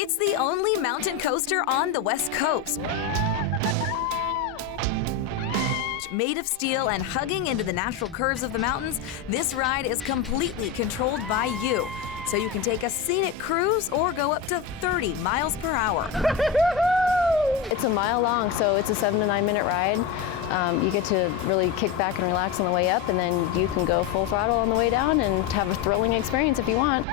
It's the only mountain coaster on the West Coast. Made of steel and hugging into the natural curves of the mountains, this ride is completely controlled by you. So you can take a scenic cruise or go up to 30 miles per hour. It's a mile long, so it's a 7 to 9 minute ride. You get to really kick back and relax on the way up, and then you can go full throttle on the way down and have a thrilling experience if you want.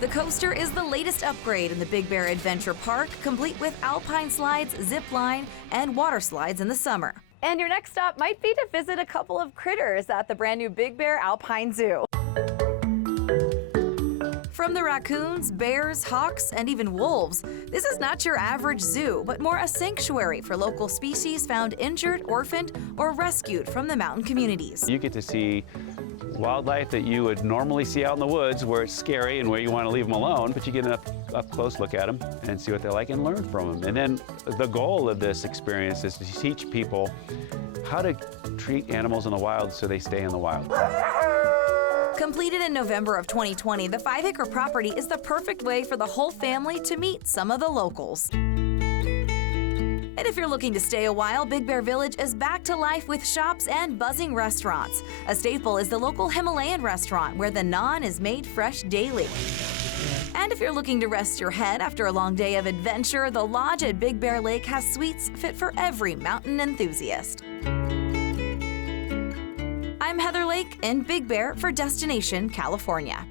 The coaster is the latest upgrade in the Big Bear Adventure Park, complete with Alpine slides, zip line, and water slides in the summer. And your next stop might be to visit a couple of critters at the brand new Big Bear Alpine Zoo. From the raccoons, bears, hawks, and even wolves, this is not your average zoo, but more a sanctuary for local species found injured, orphaned, or rescued from the mountain communities. You get to see wildlife that you would normally see out in the woods where it's scary and where you want to leave them alone, but you get an up close look at them and see what they're like and learn from them. And then the goal of this experience is to teach people how to treat animals in the wild so they stay in the wild. Completed in November of 2020, the 5-acre property is the perfect way for the whole family to meet some of the locals. And if you're looking to stay a while, Big Bear Village is back to life with shops and buzzing restaurants. A staple is the local Himalayan restaurant where the naan is made fresh daily. And if you're looking to rest your head after a long day of adventure, the lodge at Big Bear Lake has suites fit for every mountain enthusiast. I'm Heather Lake in Big Bear for Destination California.